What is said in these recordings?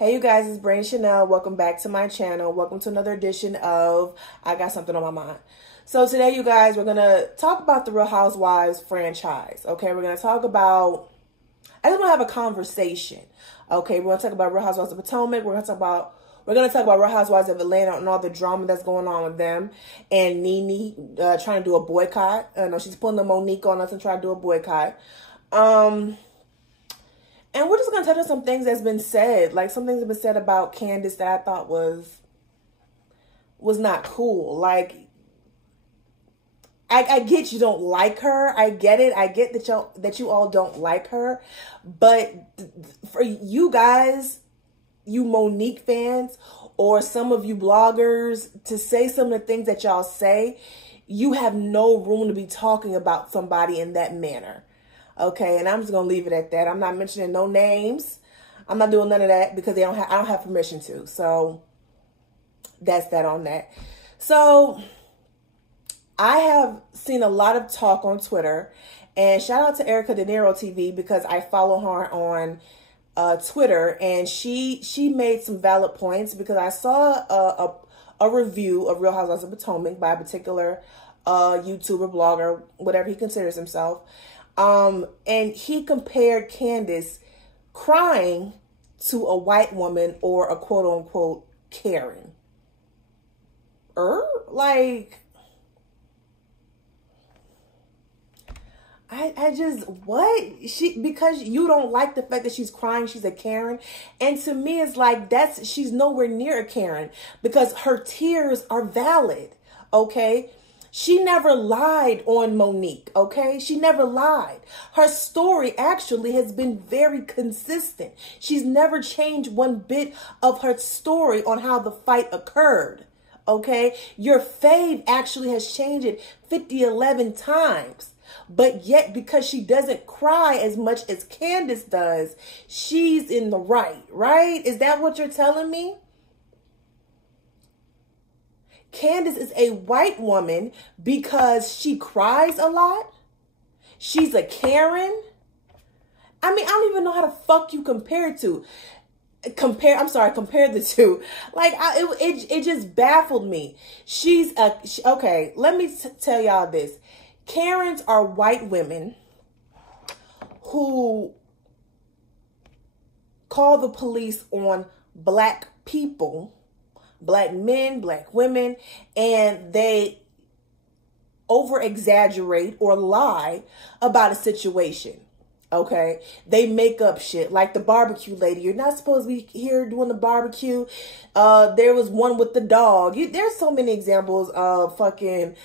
Hey you guys, it's Brain Chanel. Welcome back to my channel. Welcome to another edition of I Got Something on My Mind. So today you guys, we're going to talk about the Real Housewives franchise. Okay, we're going to talk about, I just want to have a conversation. Okay, we're going to talk about Real Housewives of Potomac. We're going to talk about Real Housewives of Atlanta and all the drama that's going on with them. And Nene trying to do a boycott. No, she's pulling the Monique on us and trying to do a boycott. And we're just going to touch on some things that's been said. Like, some things have been said about Candiace that I thought was not cool. Like, I get you don't like her. I get it. I get that you all don't like her. But for you guys, you Monique fans, or some of you bloggers, to say some of the things that y'all say, you have no room to be talking about somebody in that manner. Okay, and I'm just gonna leave it at that. I'm not mentioning no names. I'm not doing none of that because I don't have permission to. So that's that on that. So I have seen a lot of talk on Twitter, and shout out to Erica De Niro TV because I follow her on Twitter, and she made some valid points because I saw a review of Real Housewives of Potomac by a particular YouTuber, blogger, whatever he considers himself. And he compared Candiace crying to a white woman or a quote unquote Karen. Like, I just, what? Because you don't like the fact that she's crying, she's a Karen. And to me, it's like, she's nowhere near a Karen because her tears are valid. Okay. She never lied on Monique, okay? She never lied. Her story actually has been very consistent. She's never changed one bit of her story on how the fight occurred, okay? Your fave actually has changed it 11 times. But yet, because she doesn't cry as much as Candiace does, she's in the right? Is that what you're telling me? Candiace is a white woman because she cries a lot. She's a Karen. I mean, I don't even know how the fuck you compare the two. Like, it just baffled me. Okay, let me tell y'all this. Karens are white women who call the police on black people, black men, black women, and they over-exaggerate or lie about a situation, okay? They make up shit, like the barbecue lady. You're not supposed to be here doing the barbecue. There was one with the dog. There's so many examples of fucking,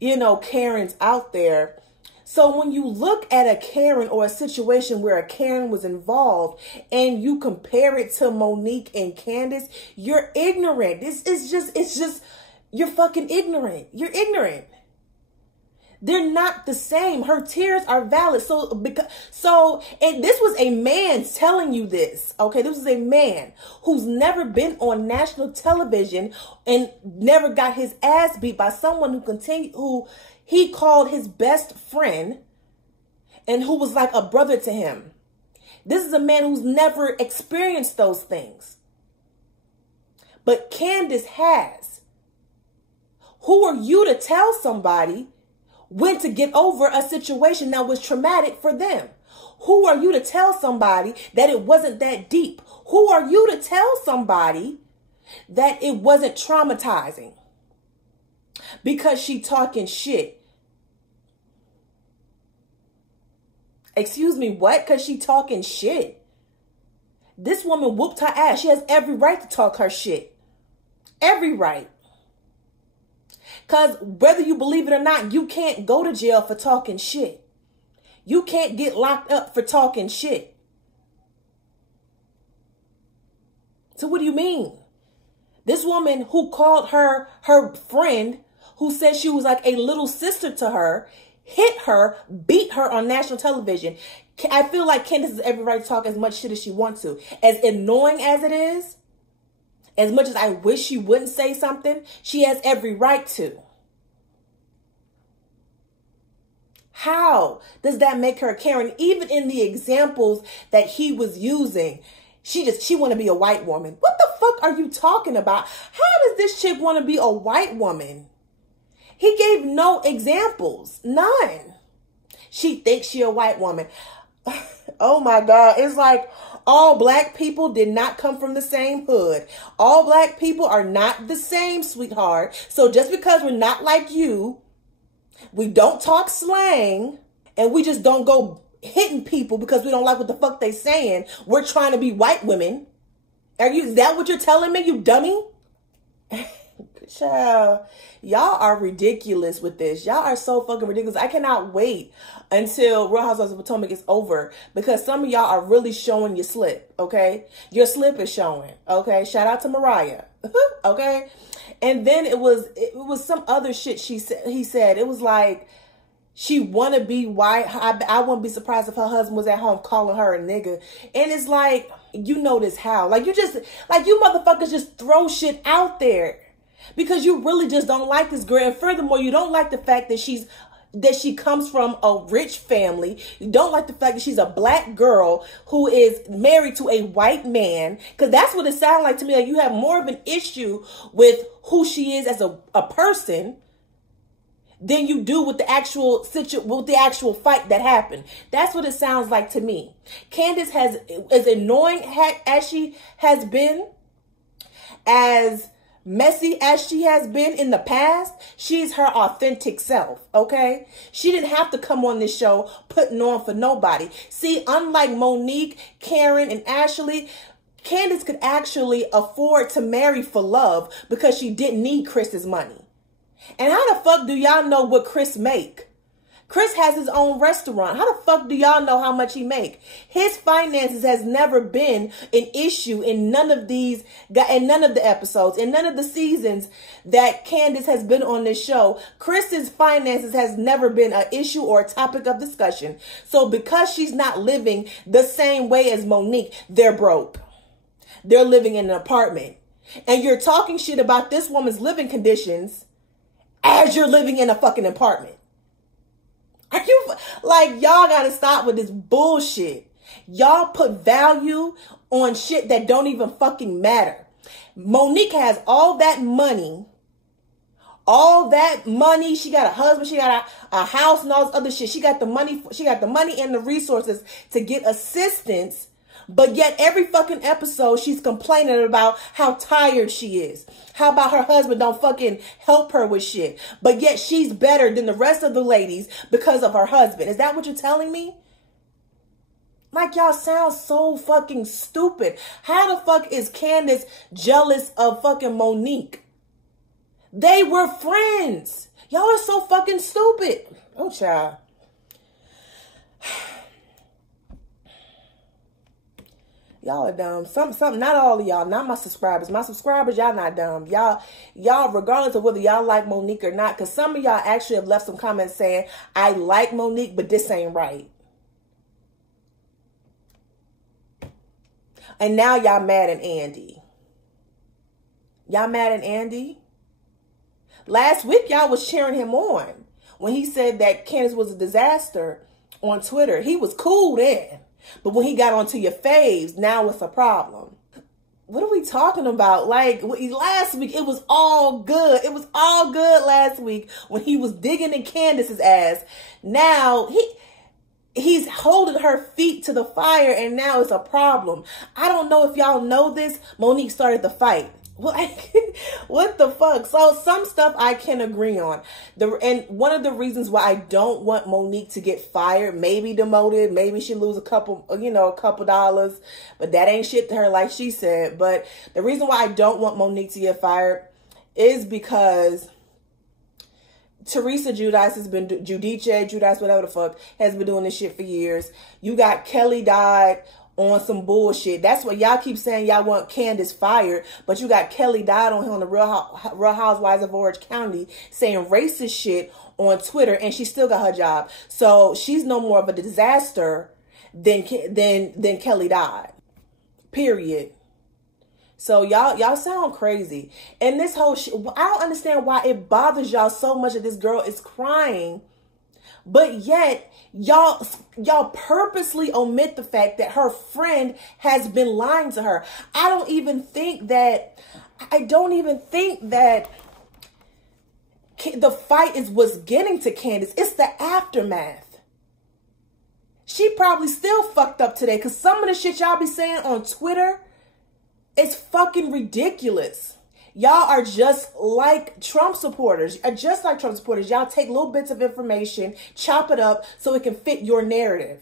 Karens out there. So when you look at a Karen or a situation where a Karen was involved and you compare it to Monique and Candiace, you're ignorant. It's just, you're fucking ignorant. You're ignorant. They're not the same. Her tears are valid. And this was a man telling you this. Okay. This was a man who's never been on national television and never got his ass beat by someone who he called his best friend and who was like a brother to him. This is a man who's never experienced those things. But Candiace has. Who are you to tell somebody when to get over a situation that was traumatic for them? Who are you to tell somebody that it wasn't that deep? Who are you to tell somebody that it wasn't traumatizing? Because she talking shit. Excuse me, what? Because she talking shit. This woman whooped her ass. She has every right to talk her shit. Every right. Because whether you believe it or not, you can't go to jail for talking shit. You can't get locked up for talking shit. So what do you mean? This woman who called her friend, who said she was like a little sister to her, hit her, beat her on national television. I feel like Candiace has every right to talk as much shit as she wants to. As annoying as it is, as much as I wish she wouldn't say something, she has every right to. How does that make her a Karen? Even in the examples that he was using, She want to be a white woman. What the fuck are you talking about? How does this chick want to be a white woman? He gave no examples. None. She thinks she a white woman. Oh my God. It's like all black people did not come from the same hood. All black people are not the same, sweetheart. So just because we're not like you, we don't talk slang, and we just don't go hitting people because we don't like what the fuck they saying, we're trying to be white women. Is that what you're telling me, you dummy? Child, y'all are ridiculous with this. Y'all are so fucking ridiculous. I cannot wait until Real Housewives of Potomac is over, because some of y'all are really showing your slip, okay? Your slip is showing, okay? Shout out to Mariah, okay? And then it was some other shit he said. It was like, she want to be white. I wouldn't be surprised if her husband was at home calling her a nigga. And it's like, you know this how. Like, you motherfuckers just throw shit out there because you really just don't like this girl. And furthermore, you don't like the fact that she comes from a rich family. You don't like the fact that she's a black girl who is married to a white man. Because that's what it sounds like to me. Like, you have more of an issue with who she is as a person than you do with the actual fight that happened. That's what it sounds like to me. Candiace as annoying as she has been, as messy as she has been in the past, she's her authentic self, okay? She didn't have to come on this show putting on for nobody. See, unlike Monique, Karen, and Ashley, Candiace could actually afford to marry for love because she didn't need Chris's money. And how the fuck do y'all know what Chris make? Chris has his own restaurant. How the fuck do y'all know how much he make? His finances has never been an issue in none of the episodes, in none of the seasons that Candiace has been on this show. Chris's finances has never been an issue or a topic of discussion. So because she's not living the same way as Monique, they're broke. They're living in an apartment. And you're talking shit about this woman's living conditions as you're living in a fucking apartment. Are you, like, y'all gotta stop with this bullshit. Y'all put value on shit that don't even fucking matter. Monique has all that money. She got a husband, she got a house and all this other shit. She got the money and the resources to get assistance. But yet every fucking episode, she's complaining about how tired she is. How about her husband don't fucking help her with shit. But yet she's better than the rest of the ladies because of her husband. Is that what you're telling me? Like, y'all sound so fucking stupid. How the fuck is Candiace jealous of fucking Monique? They were friends. Y'all are so fucking stupid. Oh, child. Y'all are dumb. Some, not all of y'all, not my subscribers. My subscribers, y'all not dumb. Y'all, regardless of whether y'all like Monique or not, because some of y'all actually have left some comments saying, I like Monique, but this ain't right. And now y'all mad at Andy. Y'all mad at Andy? Last week, y'all was cheering him on when he said that Candiace was a disaster on Twitter. He was cool then. But when he got onto your faves, now it's a problem. What are we talking about? Like, last week, it was all good. It was all good last week when he was digging in Candiace's ass. Now, he's holding her feet to the fire, and now it's a problem. I don't know if y'all know this. Monique started the fight. What the fuck? So some stuff I can agree on. And one of the reasons why I don't want Monique to get fired, maybe demoted, maybe she lose a couple dollars, but that ain't shit to her, like she said. But the reason why I don't want Monique to get fired is because Teresa Giudice has been, Giudice, whatever the fuck, has been doing this shit for years. You got Kelly Dodd on some bullshit. That's what y'all keep saying. Y'all want Candiace fired, but you got Kelly Dodd on here on the Real Housewives of Orange County saying racist shit on Twitter, and she still got her job. So she's no more of a disaster than Kelly Dodd. Period. So y'all sound crazy. And this whole shit, I don't understand why it bothers y'all so much that this girl is crying But yet, y'all purposely omit the fact that her friend has been lying to her. I don't even think that the fight is what's getting to Candiace. It's the aftermath. She probably still fucked up today because some of the shit y'all be saying on Twitter is fucking ridiculous. Y'all are just like Trump supporters. Y'all take little bits of information, chop it up so it can fit your narrative.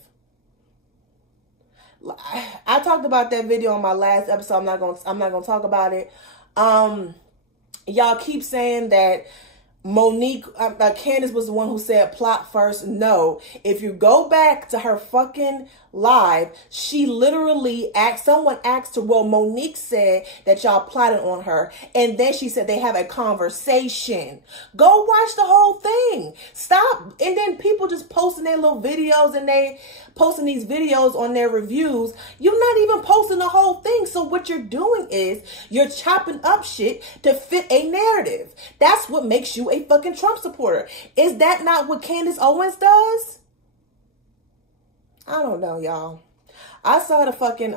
I talked about that video on my last episode. I'm not gonna talk about it. Y'all keep saying that Monique, Candiace was the one who said plot first. No, if you go back to her fucking live, she literally someone asked her, well, Monique said that y'all plotted on her. And then she said they have a conversation. Go watch the whole thing. Stop. And then people just posting their little videos and they posting these videos on their reviews. You're not even posting the whole thing. So what you're doing is you're chopping up shit to fit a narrative. That's what makes you a fucking Trump supporter. Is that not what Candace Owens does? I don't know, y'all. I saw the fucking,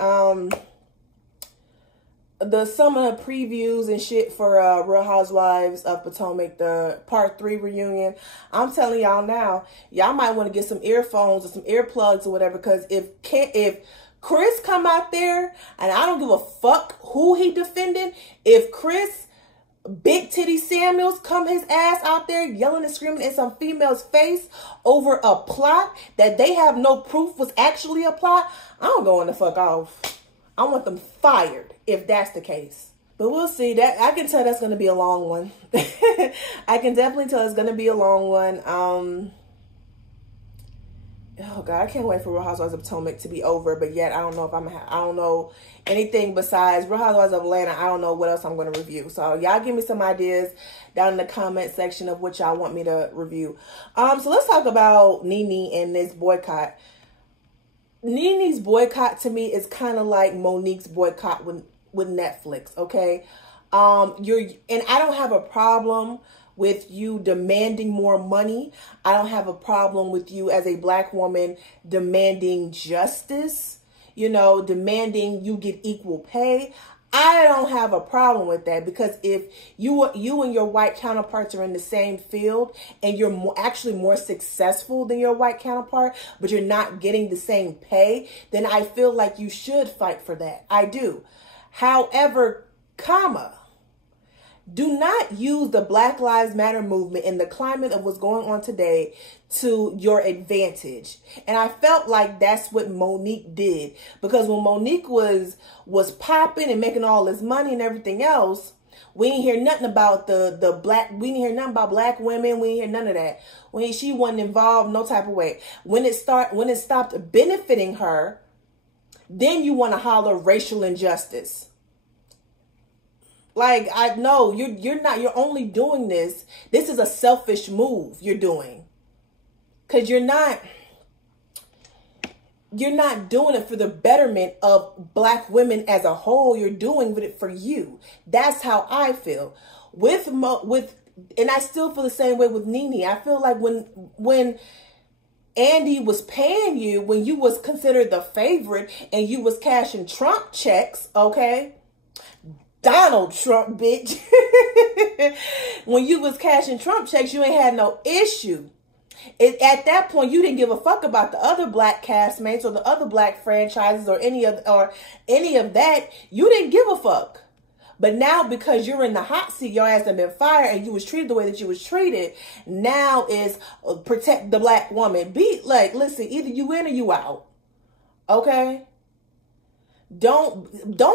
the summer previews and shit for Real Housewives of Potomac, the part 3 reunion. I'm telling y'all now, y'all might want to get some earphones or some earplugs or whatever, because if Chris come out there, and I don't give a fuck who he defending, if Chris Big Titty Samuels come his ass out there yelling and screaming in some female's face over a plot that they have no proof was actually a plot, I'm going the fuck off. I want them fired if that's the case. But we'll see. That I can tell that's going to be a long one. I can definitely tell it's going to be a long one. Oh God, I can't wait for Real Housewives of Potomac to be over. But yet, I don't know if I don't know anything besides Real Housewives of Atlanta. I don't know what else I'm going to review. So y'all give me some ideas down in the comment section of what y'all want me to review. So let's talk about Nene and this boycott. Nene's boycott to me is kind of like Monique's boycott with Netflix. Okay, and I don't have a problem with you demanding more money. I don't have a problem with you as a Black woman demanding justice, demanding you get equal pay. I don't have a problem with that, because if you and your white counterparts are in the same field and you're actually more successful than your white counterpart, but you're not getting the same pay, then I feel like you should fight for that. I do. However, do not use the Black Lives Matter movement in the climate of what's going on today to your advantage. And I felt like that's what Monique did, because when Monique was popping and making all this money and everything else, we didn't hear nothing about we didn't hear nothing about Black women. We didn't hear none of that. She wasn't involved no type of way. When it stopped benefiting her, then you want to holler racial injustice. Like, I know you're only doing this. This is a selfish move you're doing. Because you're not doing it for the betterment of Black women as a whole. You're doing it for you. That's how I feel. And I still feel the same way with Nene. I feel like when Andy was paying you, when you was considered the favorite and you was cashing Trump checks, okay? Donald Trump, bitch. When you was cashing Trump checks, you ain't had no issue. At that point, you didn't give a fuck about the other Black castmates or the other Black franchises or any of that. You didn't give a fuck. But now, because you're in the hot seat, your ass have been fired and you was treated the way that you was treated, now is protect the Black woman. Be like, listen, either you in or you out. Okay? Don't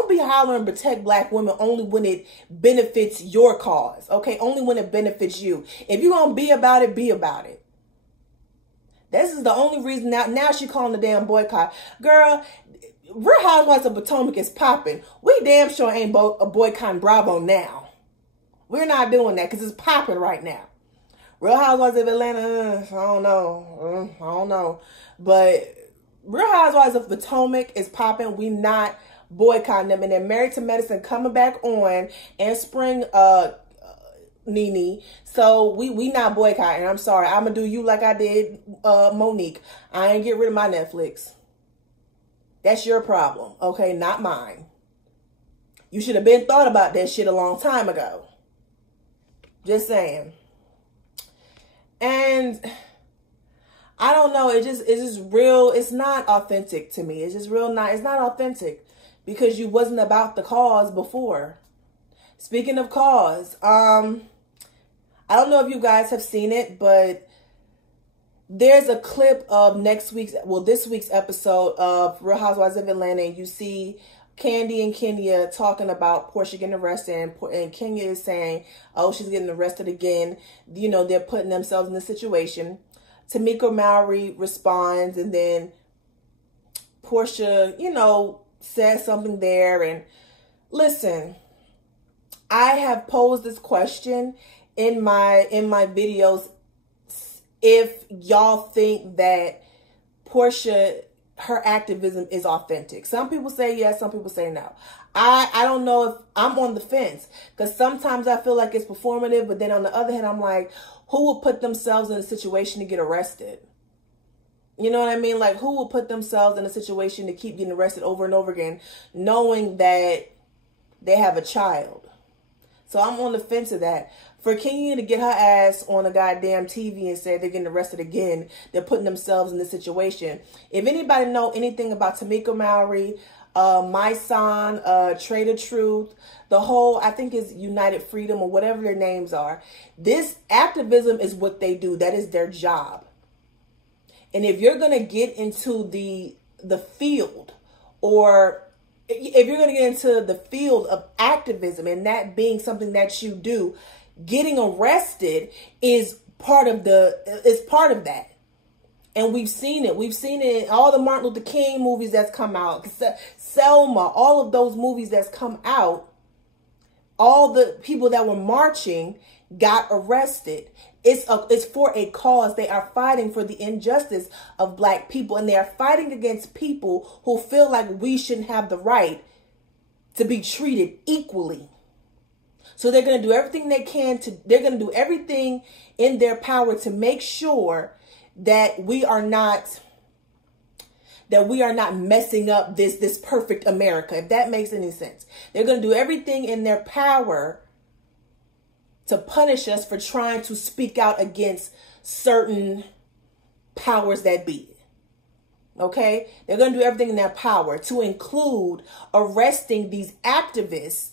be hollering protect Black women only when it benefits your cause. Okay? Only when it benefits you. If you're going to be about it, be about it. This is the only reason now she calling the damn boycott. Girl, Real Housewives of Potomac is popping. We damn sure ain't boycotting Bravo now. We're not doing that because it's popping right now. Real Housewives of Atlanta, I don't know. But Real Housewives of Potomac is popping. We not boycotting them. And then Married to Medicine coming back on in spring Nene. So we not boycotting. I'm sorry. I'm gonna do you like I did Monique. I ain't get rid of my Netflix. That's your problem, okay? Not mine. You should have been thought about that shit a long time ago. Just saying. And I don't know. It's just real. It's not authentic to me. It's just real not. It's not authentic because you wasn't about the cause before. Speaking of cause, I don't know if you guys have seen it, but there's a clip of this week's episode of Real Housewives of Atlanta, and you see Candy and Kenya talking about Porsha getting arrested, and Kenya is saying, oh, she's getting arrested again. You know, they're putting themselves in the situation. Tamika Mallory responds, and then Porsha, you know, says something there. And listen, I have posed this question in my videos. If y'all think that Porsha, her activism is authentic. Some people say yes, some people say no. I don't know if I'm on the fence, because sometimes I feel like it's performative, but then on the other hand, I'm like, who will put themselves in a situation to get arrested? You know what I mean? Like, who will put themselves in a situation to keep getting arrested over and over again, knowing that they have a child? So I'm on the fence of that. For Kenya to get her ass on a goddamn TV and say they're getting arrested again, they're putting themselves in this situation. If anybody know anything about Tamika Mallory, My Son, Trader Truth, the whole, I think is United Freedom or whatever their names are. This activism is what they do. That is their job. And if you're going to get into the field, or if you're going to get into the field of activism and that being something that you do, getting arrested is part of that. And we've seen it. We've seen it in all the Martin Luther King movies that's come out. Selma, all of those movies that's come out. All the people that were marching got arrested. It's for a cause. They are fighting for the injustice of Black people. And they are fighting against people who feel like we shouldn't have the right to be treated equally. So they're going to do everything they can they're going to do everything in their power to make sure that we are not messing up this perfect America, if that makes any sense. They're going to do everything in their power to punish us for trying to speak out against certain powers that be. Okay? They're going to do everything in their power to include arresting these activists,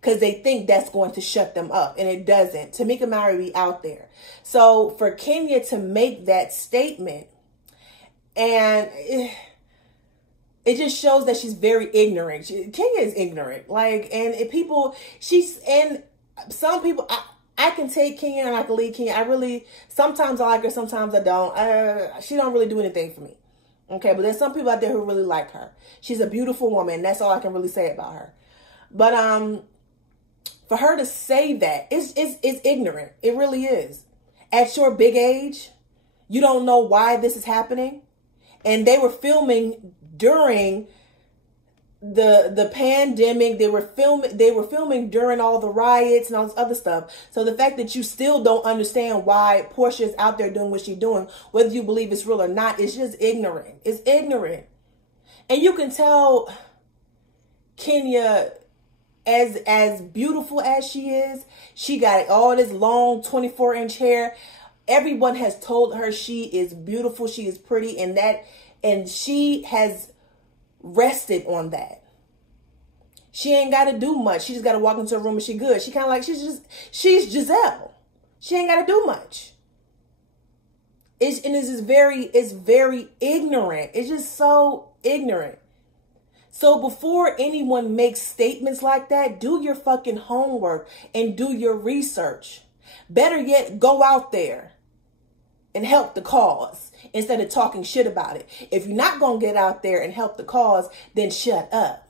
because they think that's going to shut them up, and it doesn't. Tamika Mallory be out there. So for Kenya to make that statement, and it just shows that she's very ignorant. Kenya is ignorant. Like, and some people, I can take Kenya and I can leave Kenya. Sometimes I like her, sometimes I don't. She don't really do anything for me. Okay, but there's some people out there who really like her. She's a beautiful woman. That's all I can really say about her. But for her to say that, it's ignorant. It really is. At your big age, you don't know why this is happening. And they were filming during the pandemic. They were filming during all the riots and all this other stuff. So the fact that you still don't understand why Porsha is out there doing what she's doing, whether you believe it's real or not, it's just ignorant. It's ignorant. And you can tell Kenya, as beautiful as she is, she got all this long 24-inch hair. Everyone has told her she is beautiful, she is pretty, and she has rested on that. She ain't got to do much. She just got to walk into a room and she good. She kind of like, she's Giselle. She ain't got to do much. It's very ignorant. It's just so ignorant. So before anyone makes statements like that, do your fucking homework and do your research. Better yet, go out there and help the cause instead of talking shit about it. If you're not going to get out there and help the cause, then shut up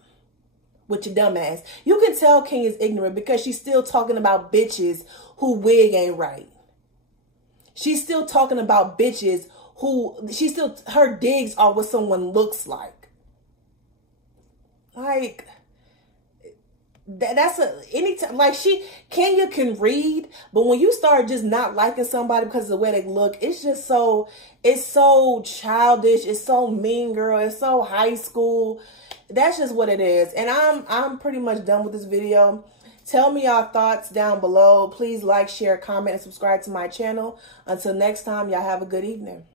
with your dumb ass. You can tell Kenya's ignorant because she's still talking about bitches who wig ain't right. She's still talking about bitches her digs are what someone looks like. Like, that's anytime, like Kenya can read, but when you start just not liking somebody because of the way they look, it's so childish, it's so mean girl, it's so high school. That's just what it is. And I'm pretty much done with this video. Tell me your thoughts down below. Please like, share, comment, and subscribe to my channel. Until next time, y'all have a good evening.